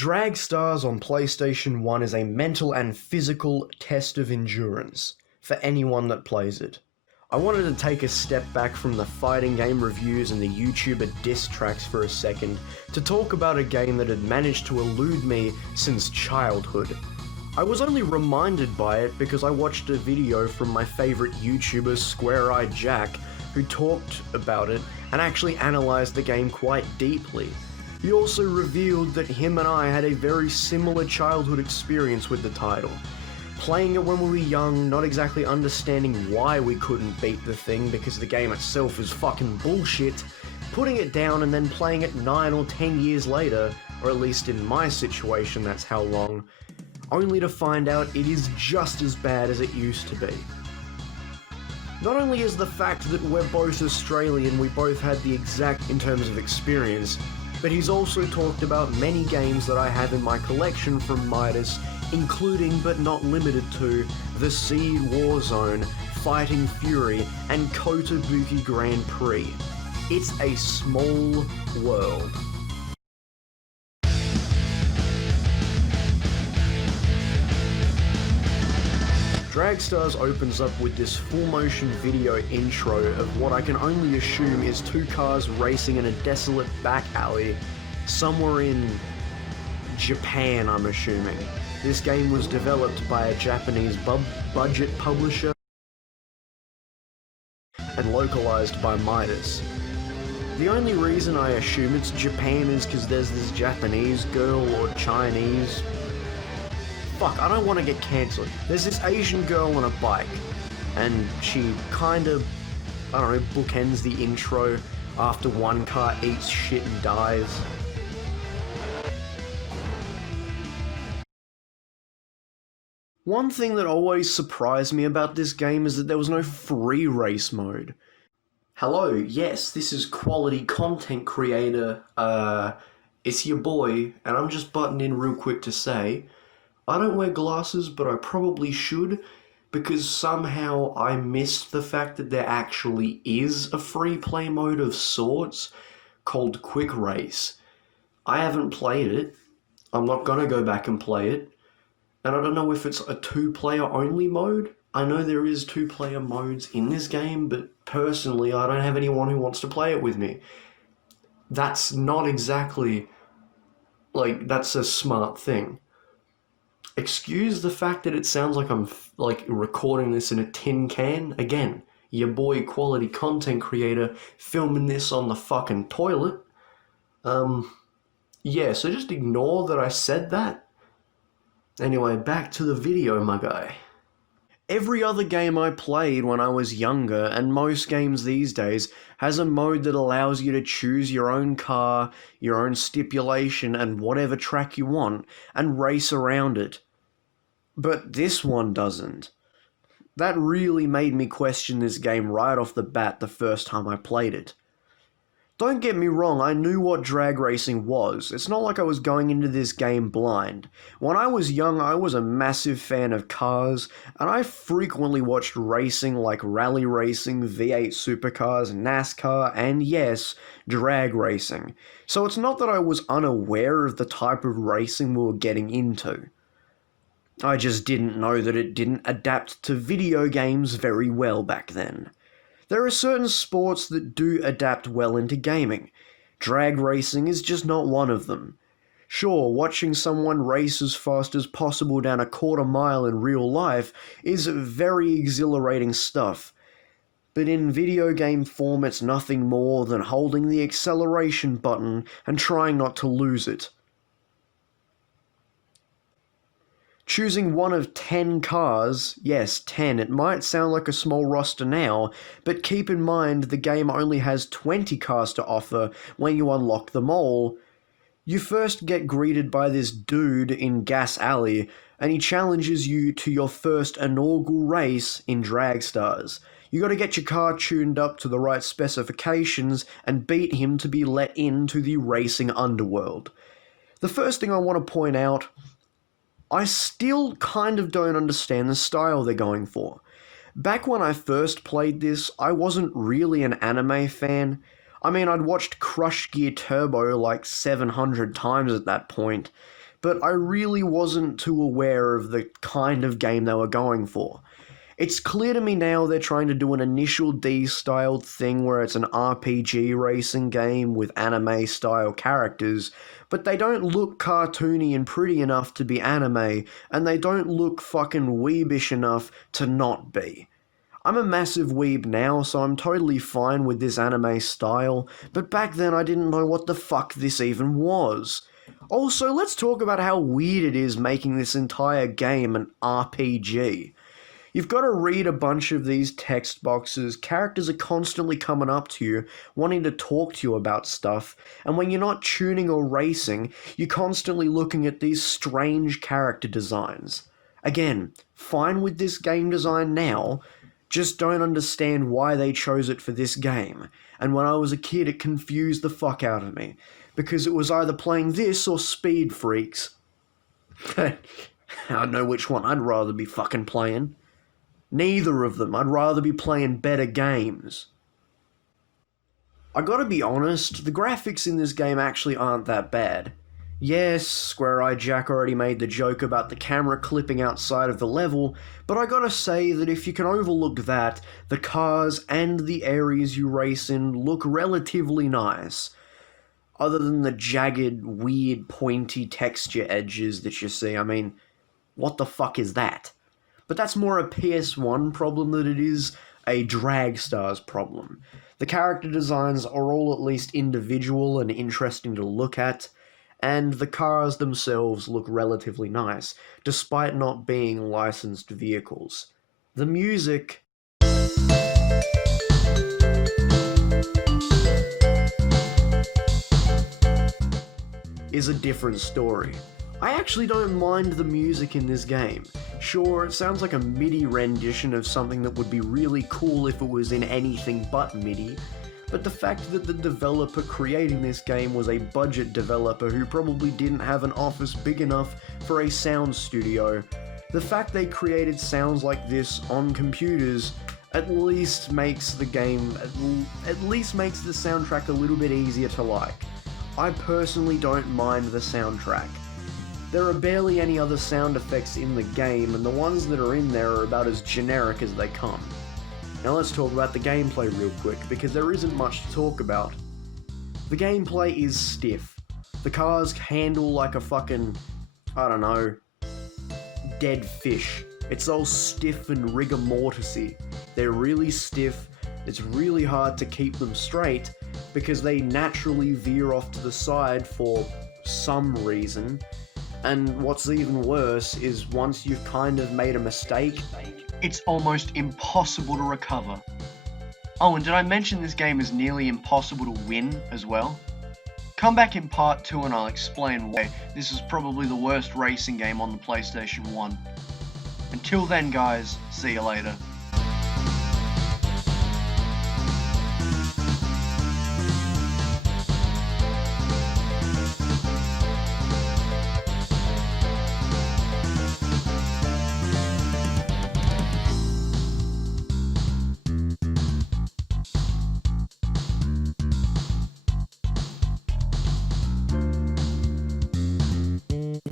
DRAGSTARS on PlayStation 1 is a mental and physical test of endurance for anyone that plays it. I wanted to take a step back from the fighting game reviews and the YouTuber diss tracks for a second to talk about a game that had managed to elude me since childhood. I was only reminded by it because I watched a video from my favourite YouTuber, Square-Eyed Jack, who talked about it and actually analysed the game quite deeply. He also revealed that him and I had a very similar childhood experience with the title. Playing it when we were young, not exactly understanding why we couldn't beat the thing because the game itself is fucking bullshit, putting it down and then playing it 9 or 10 years later, or at least in my situation that's how long, only to find out it is just as bad as it used to be. Not only is the fact that we're both Australian, we both had the exact in terms of experience, but he's also talked about many games that I have in my collection from Midas, including but not limited to The Seed Warzone, Fighting Fury, and Kotobuki Grand Prix. It's a small world. DRAGSTARS opens up with this full-motion video intro of what I can only assume is two cars racing in a desolate back alley somewhere in Japan, I'm assuming. This game was developed by a Japanese budget publisher and localized by Midas. The only reason I assume it's Japan is because there's this Japanese girl or Chinese. Fuck, I don't want to get cancelled. There's this Asian girl on a bike, and she kind of, I don't know, bookends the intro after one car eats shit and dies. One thing that always surprised me about this game is that there was no free race mode. Hello, yes, this is quality content creator, it's your boy, and I'm just butting in real quick to say, I don't wear glasses, but I probably should, because somehow I missed the fact that there actually is a free play mode of sorts called Quick Race. I haven't played it, I'm not gonna go back and play it, and I don't know if it's a two-player only mode. I know there is two-player modes in this game, but personally I don't have anyone who wants to play it with me. That's not exactly, like, that's a smart thing. Excuse the fact that it sounds like I'm, recording this in a tin can. Again, your boy quality content creator filming this on the fucking toilet. Yeah, so just ignore that I said that. Anyway, back to the video, my guy. Every other game I played when I was younger, and most games these days, has a mode that allows you to choose your own car, your own stipulation, and whatever track you want, and race around it. But this one doesn't. That really made me question this game right off the bat the first time I played it. Don't get me wrong, I knew what drag racing was. It's not like I was going into this game blind. When I was young, I was a massive fan of cars, and I frequently watched racing like rally racing, V8 supercars, NASCAR, and yes, drag racing. So it's not that I was unaware of the type of racing we were getting into. I just didn't know that it didn't adapt to video games very well back then. There are certain sports that do adapt well into gaming. Drag racing is just not one of them. Sure, watching someone race as fast as possible down a quarter mile in real life is very exhilarating stuff, but in video game form it's nothing more than holding the acceleration button and trying not to lose it. Choosing one of 10 cars, yes, 10, it might sound like a small roster now, but keep in mind the game only has 20 cars to offer when you unlock them all. You first get greeted by this dude in Gas Alley, and he challenges you to your first inaugural race in DRAGSTARS. You gotta get your car tuned up to the right specifications and beat him to be let into the racing underworld. The first thing I want to point out, I still kind of don't understand the style they're going for. Back when I first played this, I wasn't really an anime fan. I mean, I'd watched Crush Gear Turbo like 700 times at that point, but I really wasn't too aware of the kind of game they were going for. It's clear to me now they're trying to do an Initial D-styled thing where it's an RPG racing game with anime-style characters, but they don't look cartoony and pretty enough to be anime, and they don't look fucking weebish enough to not be. I'm a massive weeb now, so I'm totally fine with this anime style, but back then I didn't know what the fuck this even was. Also, let's talk about how weird it is making this entire game an RPG. You've got to read a bunch of these text boxes, characters are constantly coming up to you, wanting to talk to you about stuff, and when you're not tuning or racing, you're constantly looking at these strange character designs. Again, fine with this game design now, just don't understand why they chose it for this game, and when I was a kid it confused the fuck out of me, because it was either playing this or Speed Freaks. I don't know which one I'd rather be fucking playing. Neither of them. I'd rather be playing better games. I gotta be honest, the graphics in this game actually aren't that bad. Yes, Square-Eyed Jack already made the joke about the camera clipping outside of the level, but I gotta say that if you can overlook that, the cars and the areas you race in look relatively nice. Other than the jagged, weird, pointy texture edges that you see, I mean, what the fuck is that? But that's more a PS1 problem than it is a DRAGSTARS problem. The character designs are all at least individual and interesting to look at, and the cars themselves look relatively nice, despite not being licensed vehicles. The music is a different story. I actually don't mind the music in this game. Sure, it sounds like a MIDI rendition of something that would be really cool if it was in anything but MIDI, but the fact that the developer creating this game was a budget developer who probably didn't have an office big enough for a sound studio, the fact they created sounds like this on computers at least makes the game, at least makes the soundtrack a little bit easier to like. I personally don't mind the soundtrack. There are barely any other sound effects in the game, and the ones that are in there are about as generic as they come. Now let's talk about the gameplay real quick, because there isn't much to talk about. The gameplay is stiff. The cars handle like a fucking, I don't know, dead fish. It's all stiff and rigor mortis-y. They're really stiff, it's really hard to keep them straight, because they naturally veer off to the side for some reason. And what's even worse is once you've kind of made a mistake, it's almost impossible to recover. Oh, and did I mention this game is nearly impossible to win as well? Come back in part 2 and I'll explain why this is probably the worst racing game on the PlayStation 1. Until then guys, see you later.